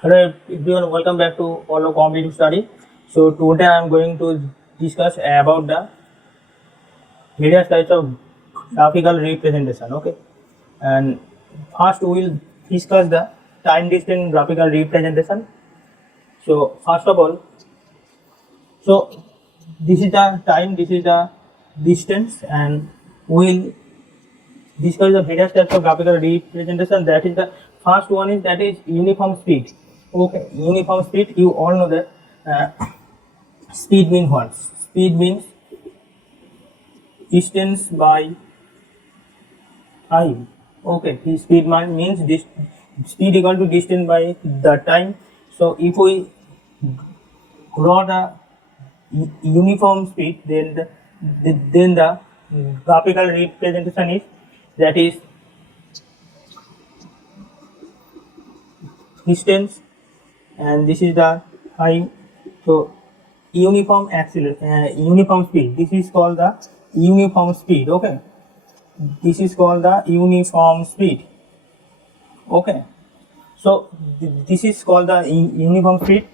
Hello everyone, welcome back to Follow Competitive Study. So today I am going to discuss about the various types of graphical representation. Okay, and first we will discuss the time distance graphical representation. So first of all, so this is the time, this is the distance, and we will discuss the various types of graphical representation. That is the first one is that is uniform speed. Okay, uniform speed. You all know that speed means what? Speed means distance by time. Okay, the speed means this speed equal to distance by the time. So if we draw the uniform speed, then the graphical representation is that is distance and this is the time. So uniform uniform speed, this is called the uniform speed. Okay, this is called the uniform speed. Okay, so this is called the uniform speed,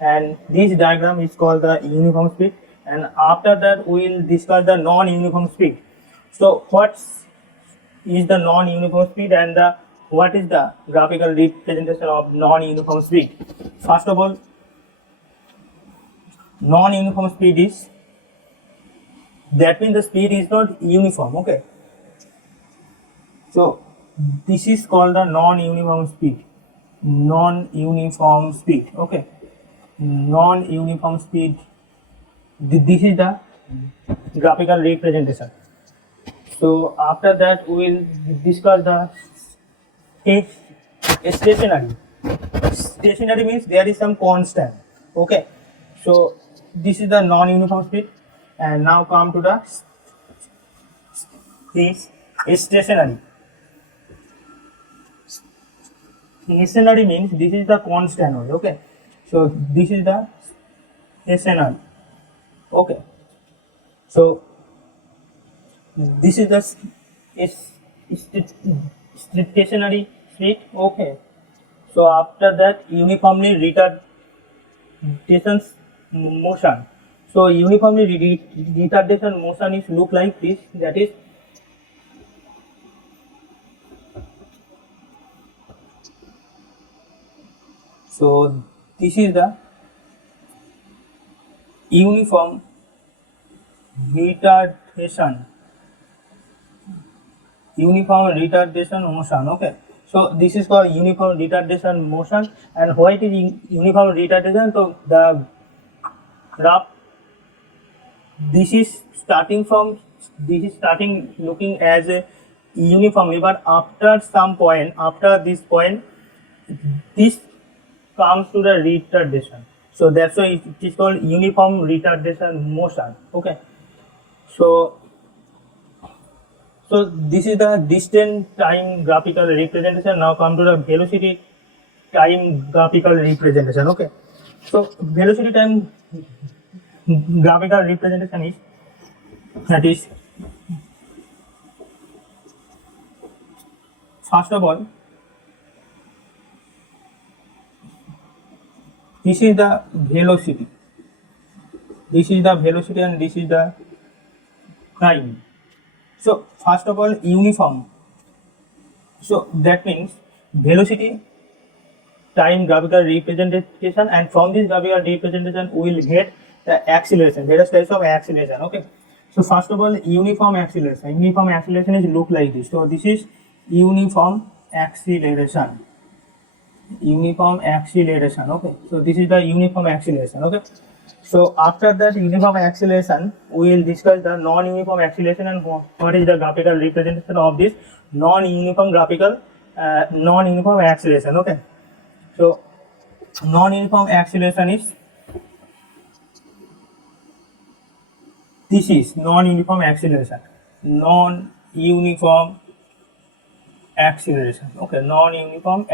and this diagram is called the uniform speed, and after that we will discuss the non-uniform speed. So what is the non-uniform speed and the what is the graphical representation of non-uniform speed? First of all, non-uniform speed is, that means the speed is not uniform. Okay, so this is called the non-uniform speed. Non-uniform speed. Okay, non-uniform speed. This is the graphical representation. So after that we will discuss the stationary. Stationary means there is some constant. Okay, so this is the non-uniform speed, and now come to the stationary. Stationary means this is the constant only. Okay, so this is the stationary. Okay, so this is the stationary speed. Okay, so after that uniformly retardation motion. So uniformly retardation motion is look like this, that is so this is the uniform retardation motion. Okay, so this is called uniform retardation motion. And why it is uniform retardation? So the graph, this is starting looking as a uniformly, but after some point, after this point, this comes to the retardation. So that's why it is called uniform retardation motion. Okay, so this is the distance time graphical representation. Now come to the velocity time graphical representation. Okay, so velocity time graphical representation is, that is, first of all, this is the velocity, and this is the time. So first of all, uniform, so that means velocity time graphical representation, and from this graphical representation we will get the acceleration, various types of acceleration. Okay, so first of all, uniform acceleration is look like this. So this is uniform acceleration. Okay, so this is the uniform acceleration. Okay, so after that uniform acceleration we will discuss the non-uniform acceleration and what is the graphical representation of this non-uniform acceleration. Okay, so non-uniform acceleration is, this is non-uniform acceleration. Okay, non-uniform acceleration. Okay, non-uniform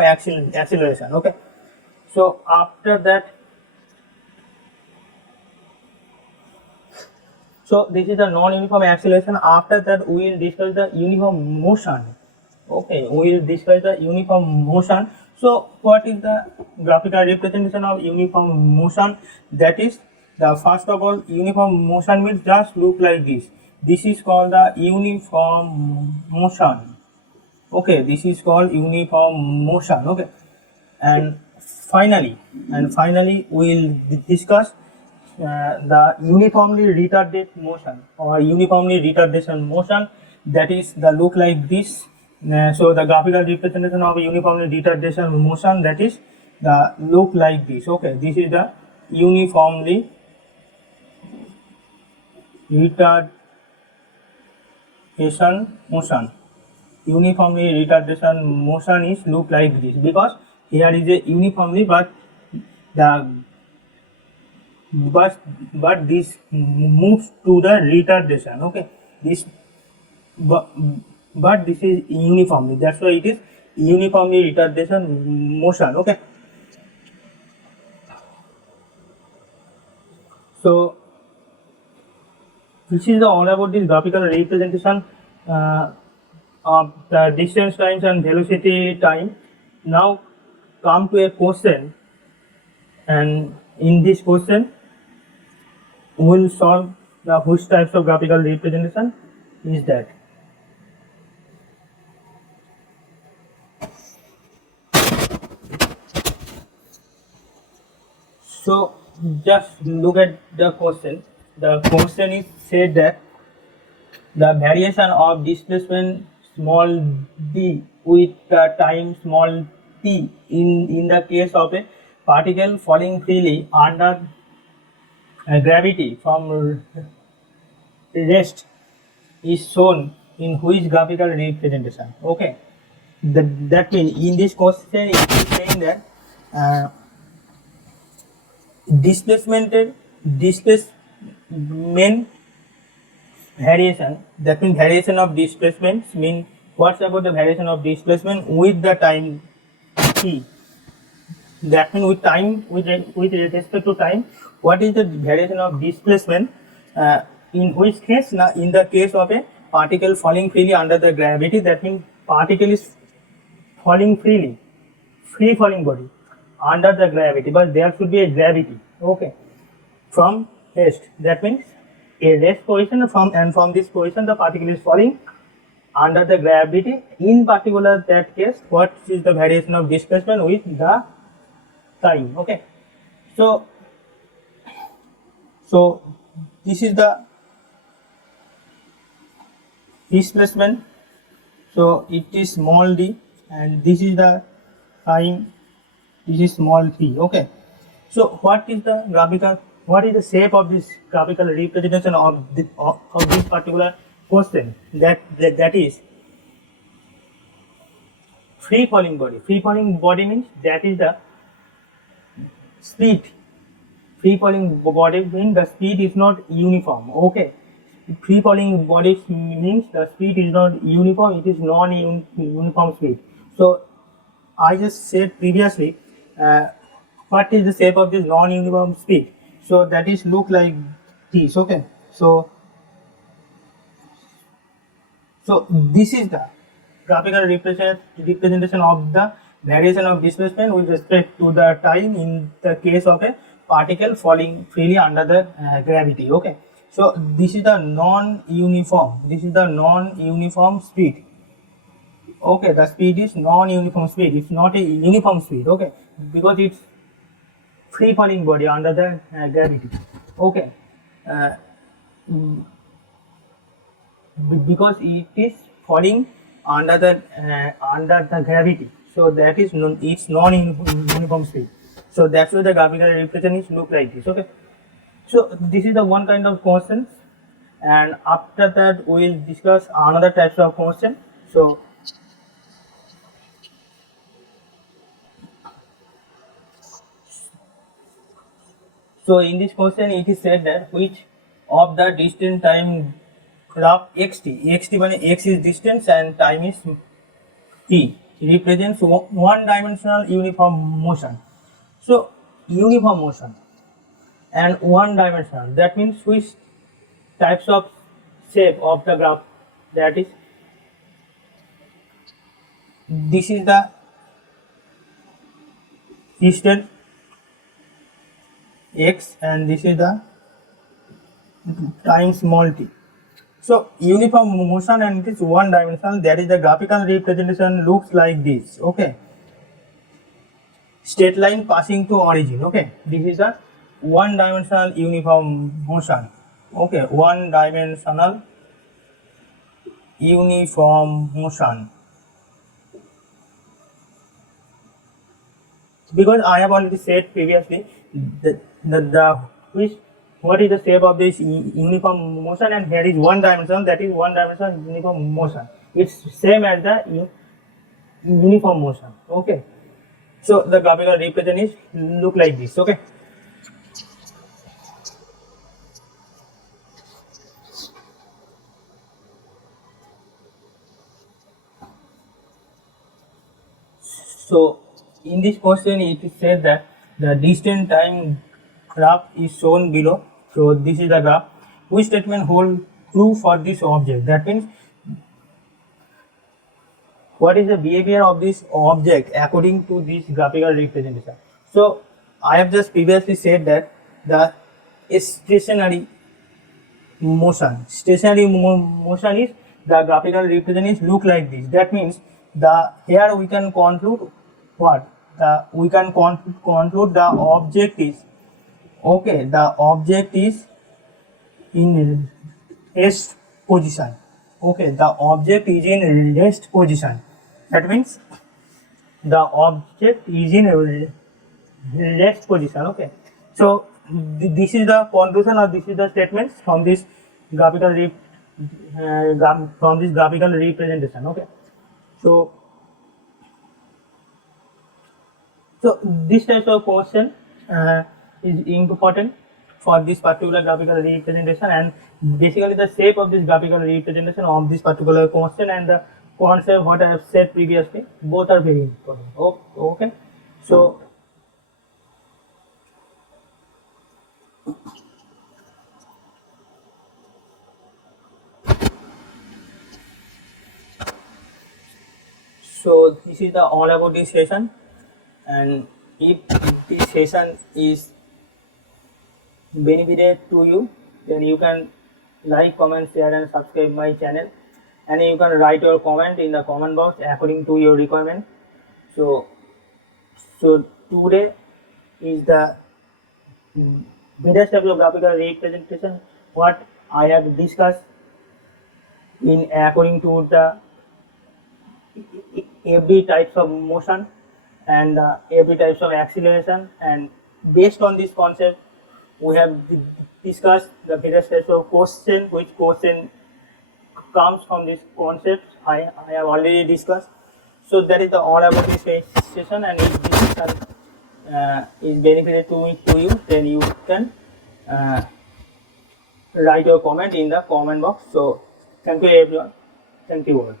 acceleration. Okay, so after that So this is the non-uniform acceleration. After that, we will discuss the uniform motion. Okay, we will discuss the uniform motion. So what is the graphical representation of uniform motion? That is, the first of all, uniform motion will just look like this. This is called the uniform motion. Okay, this is called uniform motion. Okay, and finally we will discuss the uniformly retarded motion or uniformly retardation motion, that is the look like this. So the graphical representation of uniformly retardation motion, that is the look like this. Okay, this is the uniformly retardation motion. Uniformly retardation motion is look like this, because here is a uniformly, but the but this moves to the retardation. Okay, this but this is uniformly, that's why it is uniformly retardation motion. Okay, so this is the all about this graphical representation of the distance times and velocity time. Now come to a question, and in this question we will solve the which types of graphical representation is that. So just look at the question. The question is said that the variation of displacement small d with the time small t in the case of a particle falling freely under gravity from rest is shown in which graphical representation. Okay, that means in this question it is saying that displacement variation, that means variation of displacement mean what's about the variation of displacement with the time t, that means with time, with respect to time, what is the variation of displacement in which case? Now in the case of a particle falling freely under the gravity, that means particle is falling freely, free falling body under the gravity, but there should be a gravity. Okay, from rest, that means a rest position, from this position the particle is falling under the gravity. In particular that case, what is the variation of displacement with the time? Okay, so this is the displacement, so it is small d, and this is the time, this is small t. Okay, so what is the graphical, what is the shape of this graphical representation of this particular question? That is free falling body. Free falling body means that is the speed. Free falling body means the speed is not uniform. Okay, free falling body means the speed is not uniform, it is non-uniform speed. So I just said previously what is the shape of this non-uniform speed. So that is look like this. Okay, so this is the graphical representation of the variation of displacement with respect to the time in the case of a particle falling freely under the gravity. Okay, so this is the non-uniform, this is the non-uniform speed. Okay, the speed is non-uniform speed, it's not a uniform speed. Okay, because it's free falling body under the gravity. Okay, because it is falling under the gravity, so that is it's non-uniform speed. So that's why the graphical representation look like this. Okay, so this is the one kind of questions, and after that we will discuss another types of question. So in this question it is said that which of the distance time graph xt means x is distance and time is t, represents one dimensional uniform motion. So uniform motion and one dimensional, that means which types of shape of the graph, that is, this is the distance x and this is the time small t. So uniform motion and it is one dimensional, that is the graphical representation looks like this. Okay, straight line passing to origin. Okay, this is the one dimensional uniform motion. Okay, one dimensional uniform motion. Because I have already said previously what is the shape of this uniform motion, and here is one dimension, that is one dimensional uniform motion. It's same as the uniform motion. Okay, so the graphical representation look like this. Okay, so in this question it is said that the distance time graph is shown below. So this is the graph. Which statement hold true for this object? That means what is the behavior of this object according to this graphical representation. So I have just previously said that the stationary motion is the graphical representation look like this. That means here we can conclude what? We can conclude the object is, okay, the object is in rest position. Okay, the object is in rest position. That means the object is in rest position. Okay, so this is the conclusion or this is the statements from this graphical representation. Okay, so this type of question is important for this particular graphical representation, and basically the shape of this graphical representation of this particular question and the concept what I have said previously, both are very important. Okay, so this is the all about this session, and if this session is benefited to you, then you can like, comment, share and subscribe my channel, and you can write your comment in the comment box according to your requirement. So today is the various types of graphical representation what I have discussed in according to the every types of motion and every types of acceleration, and based on this concept we have discussed the various types of question, which question comes from this concept I have already discussed. So that is the all about this session, and if this session is benefited to you, then you can write your comment in the comment box. So thank you everyone, thank you all.